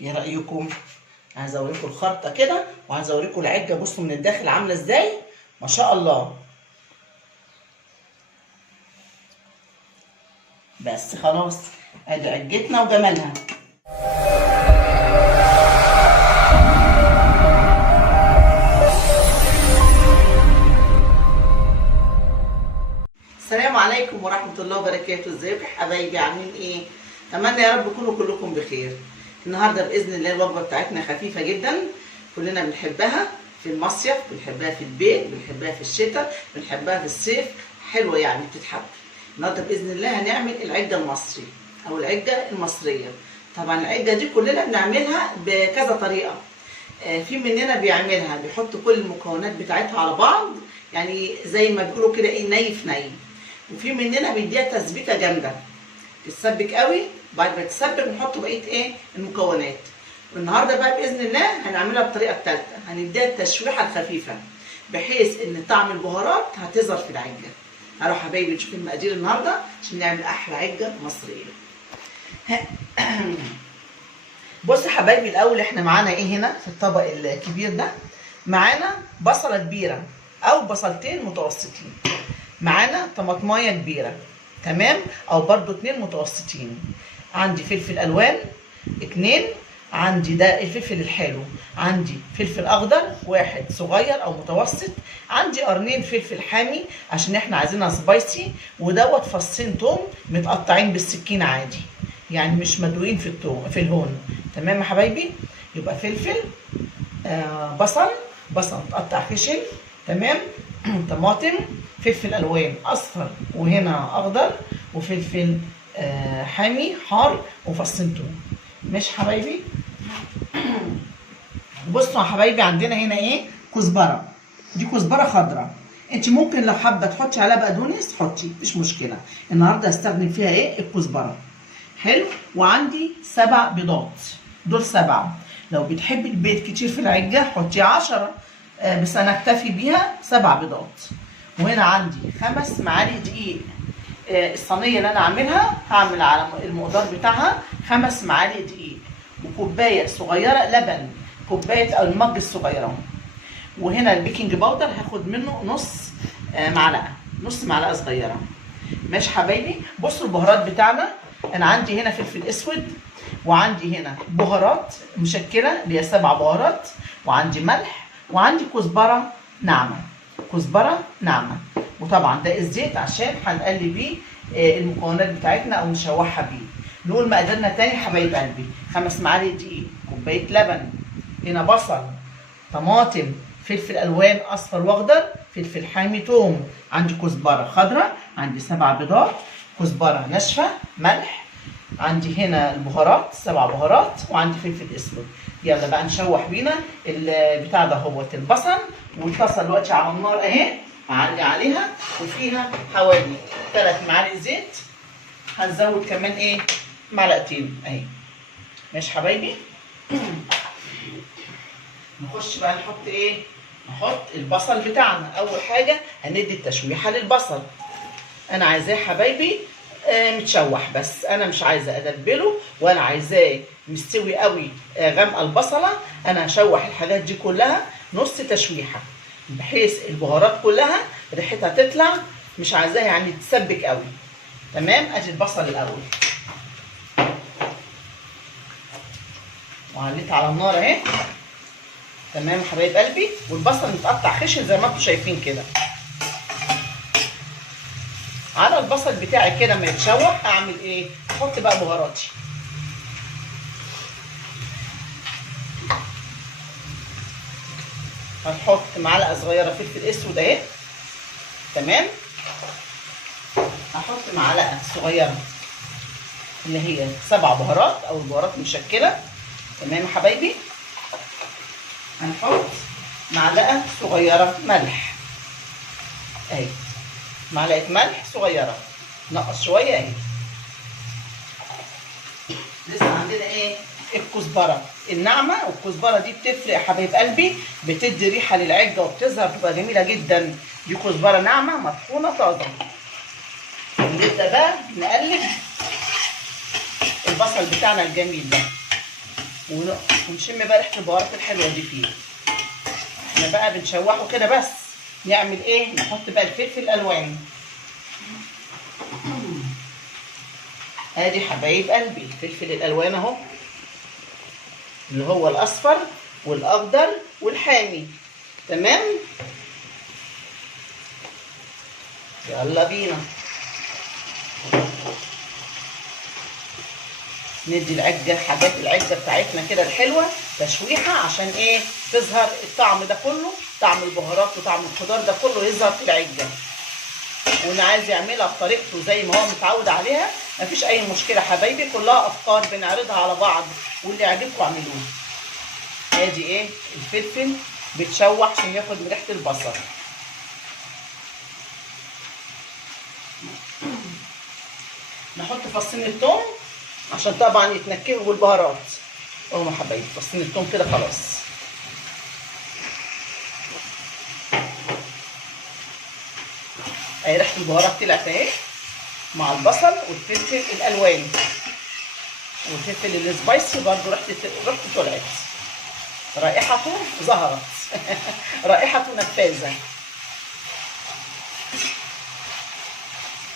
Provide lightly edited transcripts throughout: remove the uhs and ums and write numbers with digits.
ايه رايكم؟ عايزه اوريكم الخرطه كده، وعايزه اوريكم العجه. بصوا من الداخل عامله ازاي، ما شاء الله. بس خلاص، ادي عجتنا وجمالها. السلام عليكم ورحمه الله وبركاته. ازيكم يا حبايبي؟ عاملين ايه؟ اتمنى يا رب تكونوا كلكم بخير. النهارده باذن الله الوجبه بتاعتنا خفيفه جدا، كلنا بنحبها في المصيف، بنحبها في البيت، بنحبها في الشتاء، بنحبها في الصيف. حلوه يعني بتتحب. النهارده باذن الله هنعمل العجه المصري او العجه المصريه. طبعا العجه دي كلنا بنعملها بكذا طريقه. في مننا بيعملها بيحط كل المكونات بتاعتها على بعض، يعني زي ما بيقولوا كده ايه، ني في ني. وفي مننا بيديها تسبيكه جامده، تتسبك قوي. بعد ما تتسبك نحط بقيه ايه المكونات. والنهارده بقى باذن الله هنعملها بالطريقه الثالثه، هنديها التشويحه الخفيفه بحيث ان طعم البهارات هتظهر في العجه. تعالوا حبايبي نشوف المقادير النهارده عشان نعمل احلى عجه مصريه. بصوا حبايبي، الاول احنا معانا ايه هنا في الطبق الكبير ده؟ معانا بصله كبيره او بصلتين متوسطين، معانا طماطمايه كبيره تمام، او برضو 2 متوسطين. عندي فلفل الوان 2، عندي ده الفلفل الحلو، عندي فلفل اخضر 1 صغير او متوسط، عندي قرنين فلفل حامي عشان احنا عايزينها سبايسي، ودوت فصين توم متقطعين بالسكينه عادي، يعني مش مدوين في التوم في الهون. تمام يا حبايبي؟ يبقى فلفل، بصل متقطع خشن، تمام. طماطم، فلفل الوان اصفر وهنا اخضر، وفلفل حامي حار، وفصين توم. ماشي حبايبي؟ بصوا يا حبايبي، عندنا هنا ايه؟ كزبره. دي كزبره خضراء، انت ممكن لو حابه تحطي عليها بقدونس حطي، مفيش مشكله. النهارده هستخدم فيها ايه؟ الكزبره. حلو. وعندي 7 بيضات، دول 7. لو بتحبي البيض كتير في العجه حطي 10، بس انا اكتفي بيها 7 بيضات. وهنا عندي 5 معالق دقيق. الصينيه اللي انا عاملها هعمل على المقدار بتاعها 5 معالق دقيق، وكوبايه صغيره لبن، كوبايه او المج الصغيره. وهنا البيكنج باودر هاخد منه نص معلقه صغيره. ماشي حبايبي؟ بصوا البهارات بتاعنا. انا عندي هنا فلفل اسود، وعندي هنا بهارات مشكله اللي هي 7 بهارات، وعندي ملح، وعندي كزبره ناعمه. وطبعا ده الزيت عشان هنقلب بيه المكونات بتاعتنا او نشوحها بيه. نقول مقاديرنا تاني حبايب قلبي: 5 معالق دقيق، كوبايه لبن، هنا بصل، طماطم، فلفل الوان اصفر واخضر، فلفل حامي، توم، عندي كزبره خضراء، عندي 7 بيضات، كزبره ناشفه، ملح، عندي هنا البهارات 7 بهارات، وعندي فلفل اسود. يلا بقى نشوح بينا البتاع ده هوت البصل. والطاسه دلوقتي على النار اهي، هعلي عليها وفيها حوالي 3 معالق زيت. هنزود كمان ايه؟ معلقتين اهي. ماشي حبايبي؟ نخش بقى نحط ايه؟ نحط البصل بتاعنا. اول حاجه هندي التشويحه للبصل. انا عايزاه حبايبي متشوح، بس انا مش عايزه ادبله، ولا عايزاه مستوي قوي غامقه البصله. انا هشوح الحاجات دي كلها نص تشويحه بحيث البهارات كلها ريحتها تطلع، مش عايزاها يعني تسبك قوي. تمام. ادي البصل الاول، وعليت على النار اهي. تمام يا حبايب قلبي. والبصل متقطع خشن زي ما انتم شايفين كده. على البصل بتاعي كده ما يتشوح اعمل ايه؟ احط بقى بهاراتي. هنحط معلقه صغيره فلفل اسود اهي. تمام. هحط معلقه صغيره اللي هي 7 بهارات او البهارات المشكله. تمام يا حبايبي. هنحط معلقه صغيره ملح اهي، معلقه ملح صغيره، نقص شويه اهي. لسه عندنا ايه؟ الكزبره الناعمه. والكزبره دي بتفرق يا حبايب قلبي، بتدي ريحه للعجه وبتظهر تبقى جميله جدا. دي كزبره ناعمه مطحونه طازه. نبدا بقى نقلب البصل بتاعنا الجميل ده. ونشم بقى ريحه البهارات الحلوه دي فيه. احنا بقى بنشوحه كده بس. نعمل ايه؟ نحط بقى الفلفل الالوان. ادي حبايب قلبي الفلفل الالوان اهو، اللي هو الاصفر والاخضر والحامي. تمام. يلا بينا ندي العجه، حاجات العجه بتاعتنا كده الحلوه تشويحه، عشان ايه؟ تظهر الطعم ده كله، طعم البهارات وطعم الخضار ده كله يظهر في العجه. واللي عايز يعملها بطريقته زي ما هو متعود عليها مفيش اي مشكله حبايبي، كلها افكار بنعرضها على بعض، واللي يعجبكم اعملوه. ادي ايه؟ الفلفل بتشوح عشان ياخد من ريحه البصل. نحط فصين الثوم عشان طبعا يتنكهوا بالبهارات. اهو يا حبايبي فصين الثوم كده خلاص. اهي ريحه البهارات طلعت اهي مع البصل والفلفل الالوان والفلفل السبايسي برضو ريحته طلعت، رائحته ظهرت رائحته نفاذه.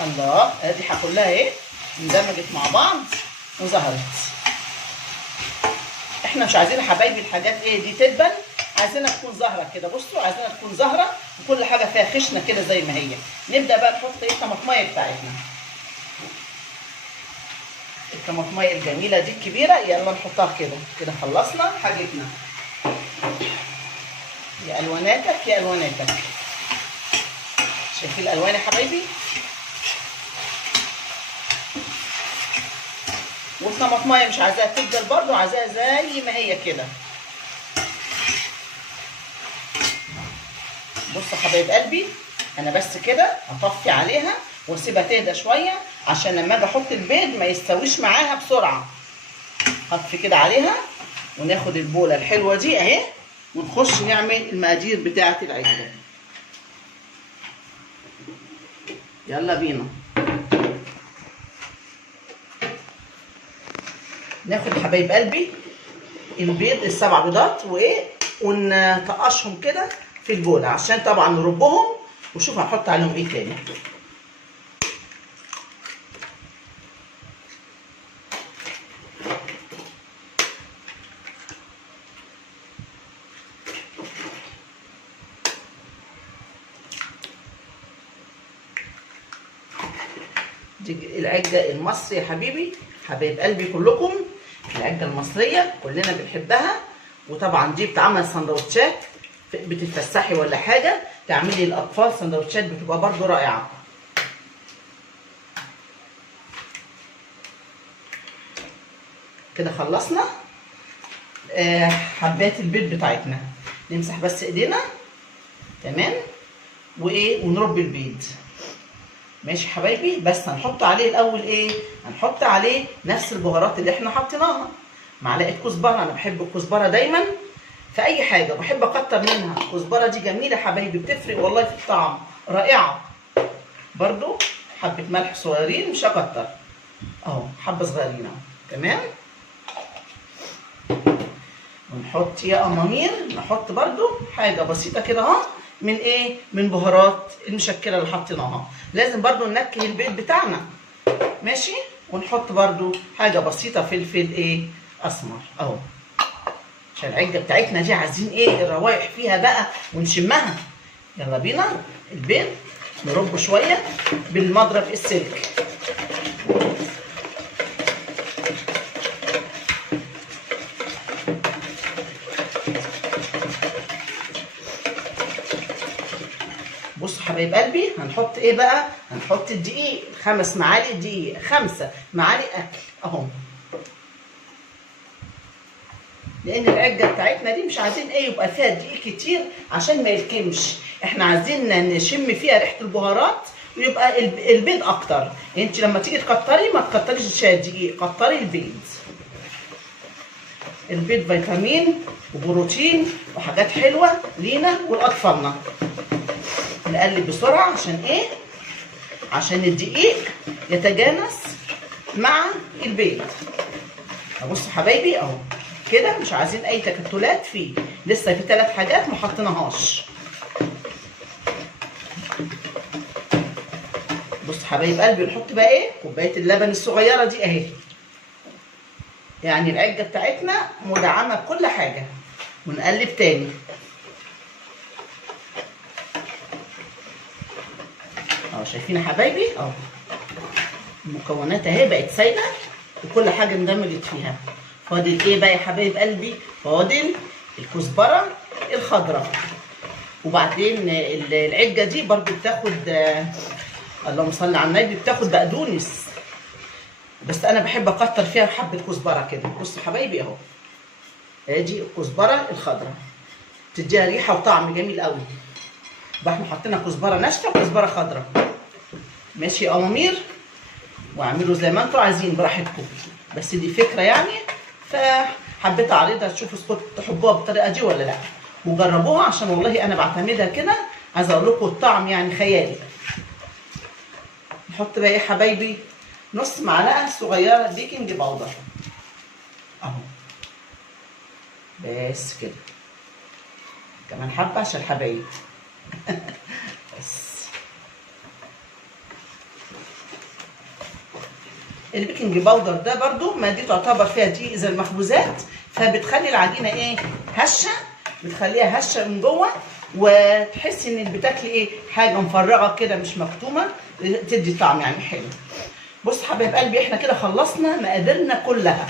الله، ادي كلها اهي اندمجت مع بعض وظهرت. احنا مش عايزين يا حبايبي الحاجات ايه دي تدبل، عايزينها تكون ظاهره كده. بصوا عايزينها تكون ظاهره وكل حاجه فيها خشنه كده زي ما هي. نبدا بقى نحط ايه؟ الطماطميه بتاعتنا، الطماطميه الجميله دي الكبيره. يلا نحطها كده كده. خلصنا حاجتنا. يا الواناتك يا الواناتك. شايفين الالوان يا حبايبي؟ والطماطميه مش عايزاها تفضل برضو، عايزاها زي ما هي كده. بصوا حبايب قلبي، انا بس كده اطفي عليها واسيبها تهدى شويه عشان لما اجي احط البيض ما يستويش معاها بسرعه. اطفي كده عليها وناخد البوله الحلوه دي اهي ونخش نعمل المقادير بتاعه العجه. يلا بينا. ناخد حبايب قلبي البيض ال7 بيضات وايه ونطقشهم كده في البوله عشان طبعا نربهم، وشوف هنحط عليهم ايه تاني. دي العجه المصري يا حبيبي، حبايب قلبي كلكم. العجه المصريه كلنا بنحبها، وطبعا دي بتعمل سندوتشات، بتتفسحي ولا حاجه تعملي للاطفال سندوتشات بتبقى برضو رائعه. كده خلصنا حبات البيض بتاعتنا. نمسح بس ايدينا تمام وايه ونربي البيض. ماشي حبايبي، بس هنحط عليه الاول ايه؟ هنحط عليه نفس البهارات اللي احنا حطيناها. معلقه كزبره، انا بحب الكزبره دايما في اي حاجه، بحب اكتر منها. الكزبره دي جميله حبايبي، بتفرق والله في الطعم، رائعه. برضو حبه ملح صغيرين مش هكتر اهو، حبه صغيرين اهو. تمام. ونحط يا امامير، نحط برضو حاجه بسيطه كده اهو من ايه؟ من بهارات المشكله اللي حطيناها. لازم برضو ننكه البيض بتاعنا ماشي. ونحط برضو حاجه بسيطه فلفل ايه؟ اسمر اهو، عشان العجه بتاعتنا دي عايزين ايه؟ الروايح فيها بقى ونشمها. يلا بينا. البيض نربه شويه بالمضرب السلك. بصوا حبايب قلبي، هنحط ايه بقى؟ هنحط الدقيق، 5 معالق دقيق، 5 معالق اكل اهو. لان العجه بتاعتنا دي مش عايزين ايه يبقى فيها دقيق كتير عشان ما يلكمش، احنا عايزين نشم فيها ريحه البهارات ويبقى البيض اكتر. انت لما تيجي تكتري ما تكتريش الدقيق، كتري البيض. البيض فيتامين وبروتين وحاجات حلوه لينا ولاطفالنا. نقلب بسرعه عشان ايه؟ عشان الدقيق يتجانس مع البيض. بصوا حبايبي اهو كده، مش عايزين اي تكتلات فيه. لسه في 3 حاجات ما حطيناهاش. بص حبايب قلبي، نحط بقى ايه؟ كوبايه اللبن الصغيره دي اهي. يعني العجه بتاعتنا مدعمه بكل حاجه. ونقلب تاني. اهو شايفين يا حبايبي؟ اهو المكونات اهي بقت سايله وكل حاجه اندمجت فيها. فاضل ايه بقى يا حبايب قلبي؟ فاضل الكزبره الخضراء. وبعدين العجه دي برضو بتاخد اللهم صل على النبي، بتاخد بقدونس، بس انا بحب اكتر فيها حبه كزبره كده. بصوا حبايبي اهو، ادي الكزبره الخضراء تديها ريحه وطعم جميل قوي. بقى احنا حطينا كزبره ناشفه وكزبره خضراء. ماشي يا امامير؟ واعملوا زي ما انتوا عايزين براحتكم، بس دي فكره يعني، فحبيت اعرضها تشوفوا تحبوها بالطريقه دي ولا لا، وجربوها عشان والله انا بعتمدها كده. عايزه اقول لكم الطعم يعني خيالي. نحط بقى يا حبايبي نص معلقه صغيره بيكنج باودر اهو، بس كده. كمان حبه عشان الحبايب بس. البيكنج باودر ده برضو ما دي تعتبر فيها دي زي المخبوزات، فبتخلي العجينه ايه؟ هشه، بتخليها هشه من جوه، وتحسي انك بتاكلي ايه؟ حاجه مفرغه كده مش مكتومه، تدي طعم يعني حلو. بص حبايب قلبي، احنا كده خلصنا مقاديرنا كلها.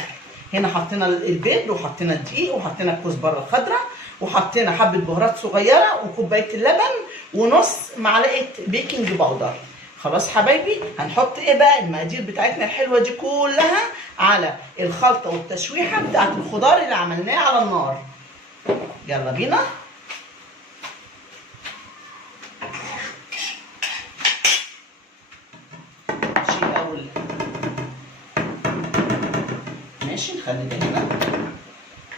هنا حطينا البيض وحطينا الدقيق وحطينا الكزبره الخضراء وحطينا حبه بهارات صغيره وكوبايه اللبن ونص معلقه بيكنج باودر. خلاص حبايبي، هنحط ايه بقى؟ المقادير بتاعتنا الحلوه دي كلها على الخلطه والتشويحه بتاعت الخضار اللي عملناه على النار. يلا بينا. شيل اول، ماشي، نخلي ده هنا.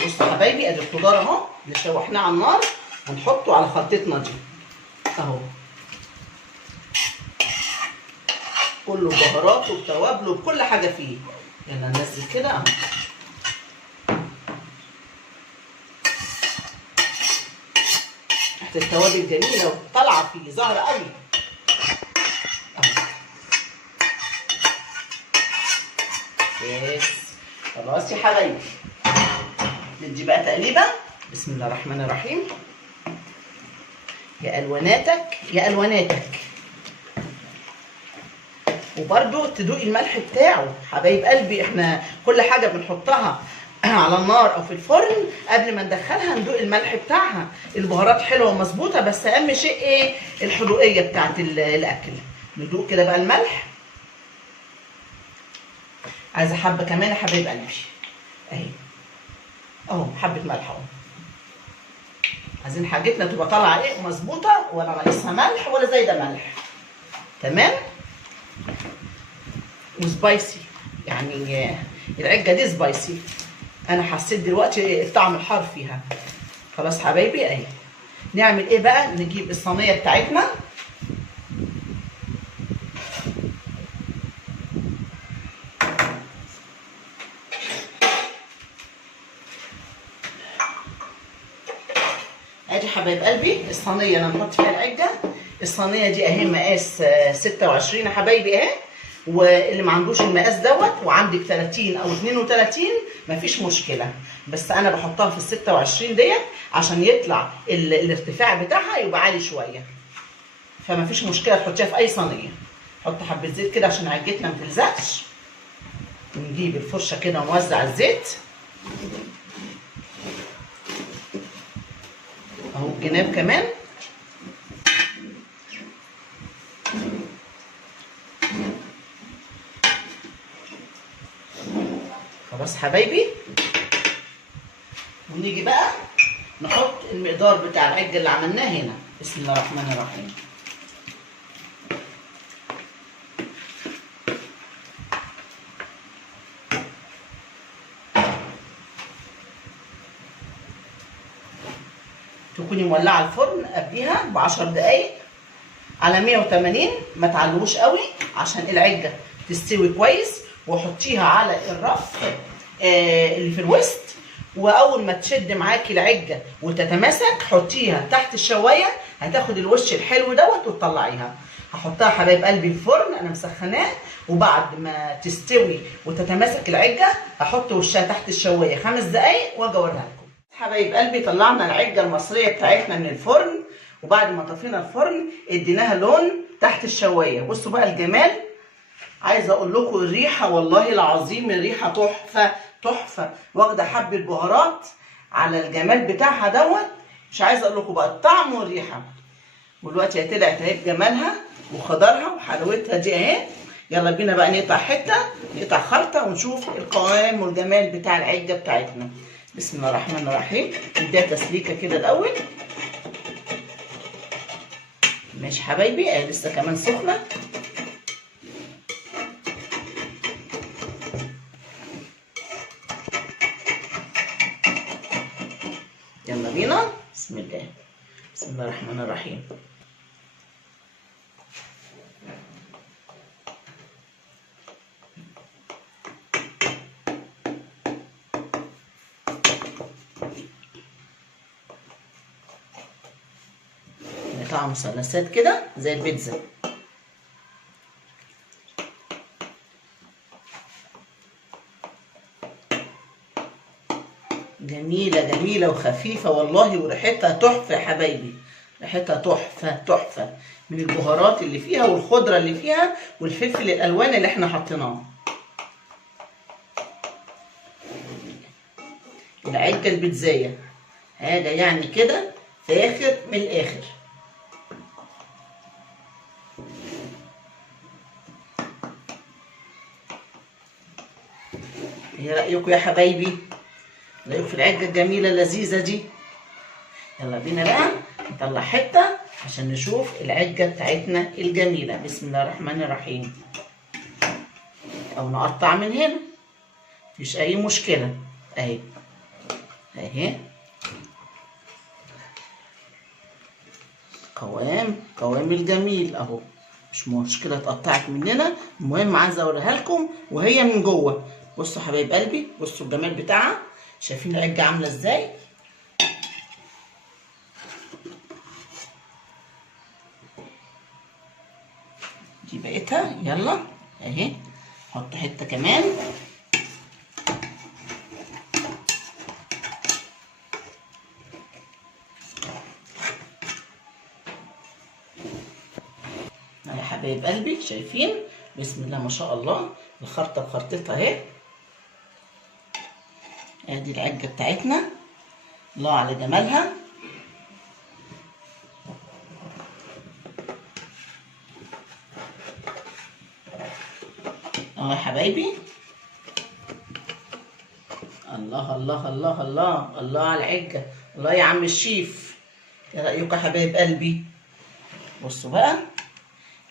بصوا حبايبي، ادي الخضار اهو اللي شوحناه على النار، هنحطه على خلطتنا دي اهو، كله بهاراته وتوابله وبكل حاجه فيه. يلا ننزل كده اهو. ريحه التوابل جميله وطالعه فيه ظاهره قوي اهو. بس خلاص يا حبايبي، ندي بقى تقليبه. بسم الله الرحمن الرحيم. يا الواناتك يا الواناتك. وبرده تدوقي الملح بتاعه حبايب قلبي. احنا كل حاجه بنحطها على النار او في الفرن قبل ما ندخلها ندوق الملح بتاعها. البهارات حلوه ومظبوطه، بس اهم شيء ايه؟ الحدوقيه بتاعت الاكل. ندوق كده بقى الملح. عايزه حبه كمان يا حبايب قلبي اهي اهو، حبه ملح اهو. عايزين حاجتنا تبقى طالعه ايه؟ مظبوطه، ولا ناقصها ملح ولا زايده ملح. تمام؟ وسبايسي يعني العجه دي سبايسي. انا حسيت دلوقتي الطعم الحار فيها. خلاص حبايبي اهي. نعمل ايه بقى؟ نجيب الصينيه بتاعتنا ادي حبايب قلبي. الصينيه اللي هنحط فيها العجه، الصينيه دي اهي مقاس 26 يا حبايبي اهي. واللي ما عندوش المقاس دوت وعندك 30 او 32 مفيش مشكله، بس انا بحطها في ال 26 ديت عشان يطلع الارتفاع بتاعها يبقى عالي شويه، فمفيش مشكله تحطيها في اي صينيه. حط حبه زيت كده عشان عجتنا ما تلزقش. ونجيب الفرشه كده ونوزع الزيت اهو الجناب كمان. خلاص حبايبي، ونيجي بقى نحط المقدار بتاع العجه اللي عملناه هنا. بسم الله الرحمن الرحيم. تكوني مولعه الفرن قبليها ب10 دقايق على 180، ما تعلوش قوي عشان العجه تستوي كويس. وحطيها على الرف اللي في الوسط، واول ما تشد معاكي العجه وتتماسك حطيها تحت الشوايه، هتاخد الوش الحلو دوت وتطلعيها. هحطها حبايب قلبي الفرن، انا مسخناه، وبعد ما تستوي وتتماسك العجه هحط وشها تحت الشوايه 5 دقايق واجي اوريها لكم. حبايب قلبي طلعنا العجه المصريه بتاعتنا من الفرن، وبعد ما طفينا الفرن اديناها لون تحت الشوايه. بصوا بقى الجمال، عايزه اقول لكم الريحه والله العظيم الريحه تحفه تحفه، واخده حبه بهارات على الجمال بتاعها دوت، مش عايزه اقول لكم بقى الطعم والريحه. ودلوقتي هي طلعت اهي بجمالها وخضرها وحلاوتها دي اهي. يلا بينا بقى نقطع حته، نقطع خرطه ونشوف القوام والجمال بتاع العجه بتاعتنا. بسم الله الرحمن الرحيم. نديها تسليكه كده الاول. ماشي حبايبي، اهي لسه كمان سخنه. يلا بينا. بسم الله، بسم الله الرحمن الرحيم. نقطع مثلثات كده زي البيتزا. جميلة جميلة وخفيفة والله، وريحتها تحفة يا حبايبي، ريحتها تحفة تحفة من البهارات اللي فيها والخضرة اللي فيها والفلفل الألوان اللي احنا حطيناه. العجة البيتزاية حاجة يعني كده فاخر من الآخر. ايه رأيكم يا حبايبي؟ رأيكم في العجة الجميلة اللذيذة دي؟ يلا بينا بقى نطلع حتة عشان نشوف العجة بتاعتنا الجميلة. بسم الله الرحمن الرحيم. أو نقطع من هنا، مفيش أي مشكلة. أهي أهي قوام الجميل أهو، مش مشكلة اتقطعت مننا، المهم عايزة أوريها لكم وهي من جوه. بصوا حبايب قلبي، بصوا الجمال بتاعها، شايفين العجة عاملة ازاي؟ دي بقيتها. يلا اهي حط حتة كمان. يا حبايب قلبي شايفين؟ بسم الله ما شاء الله، الخرطة بخرطتها اهي. ادي العجة بتاعتنا، الله على جمالها. اهو يا حبايبي، الله الله الله الله الله على العجة، الله يا عم الشيف. ايه رأيكم يا حبايب قلبي؟ بصوا بقى،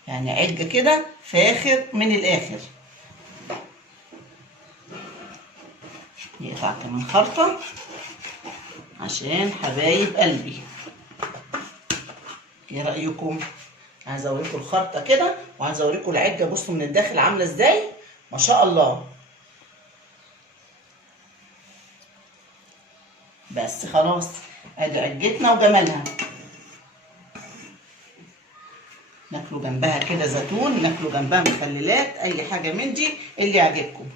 يعني عجة كده فاخر من الآخر. نقطع كمان خرطة عشان حبايب قلبي. ايه رأيكم؟ عايزة اوريكم الخرطة كده، وعايزة اوريكم العجة بصوا من الداخل عاملة ازاي، ما شاء الله. بس خلاص، ادي عجتنا وجمالها. ناكلوا جنبها كده زيتون، ناكلوا جنبها مخللات، اي حاجة من دي اللي يعجبكم.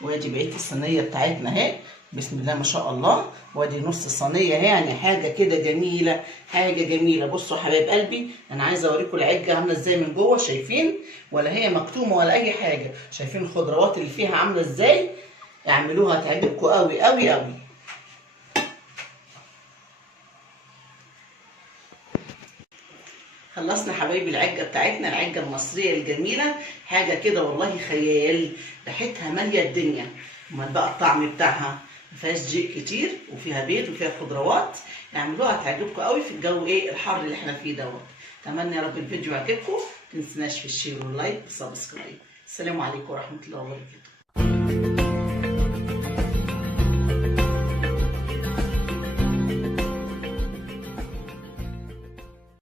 وادي بقيه الصينيه بتاعتنا اهي، بسم الله ما شاء الله. وادي نص الصينيه اهي، يعني حاجه كده جميله، حاجه جميله. بصوا يا حبايب قلبي، انا عايزه اوريكم العجه عامله ازاي من جوه. شايفين؟ ولا هي مكتومه ولا اي حاجه. شايفين الخضروات اللي فيها عامله ازاي؟ اعملوها تعجبكم قوي قوي قوي. خلصنا حبايبي العجه بتاعتنا، العجه المصريه الجميله، حاجه كده والله خيال، ريحتها ماليه الدنيا. امال بقى الطعم بتاعها ما فيهاش دقيق كتير، وفيها بيض وفيها خضروات. اعملوها تعجبكم قوي في الجو ايه الحر اللي احنا فيه دوت. اتمنى يا رب الفيديو يعجبكم، ما تنسوناش في الشير واللايك والسبسكرايب. السلام عليكم ورحمه الله وبركاته.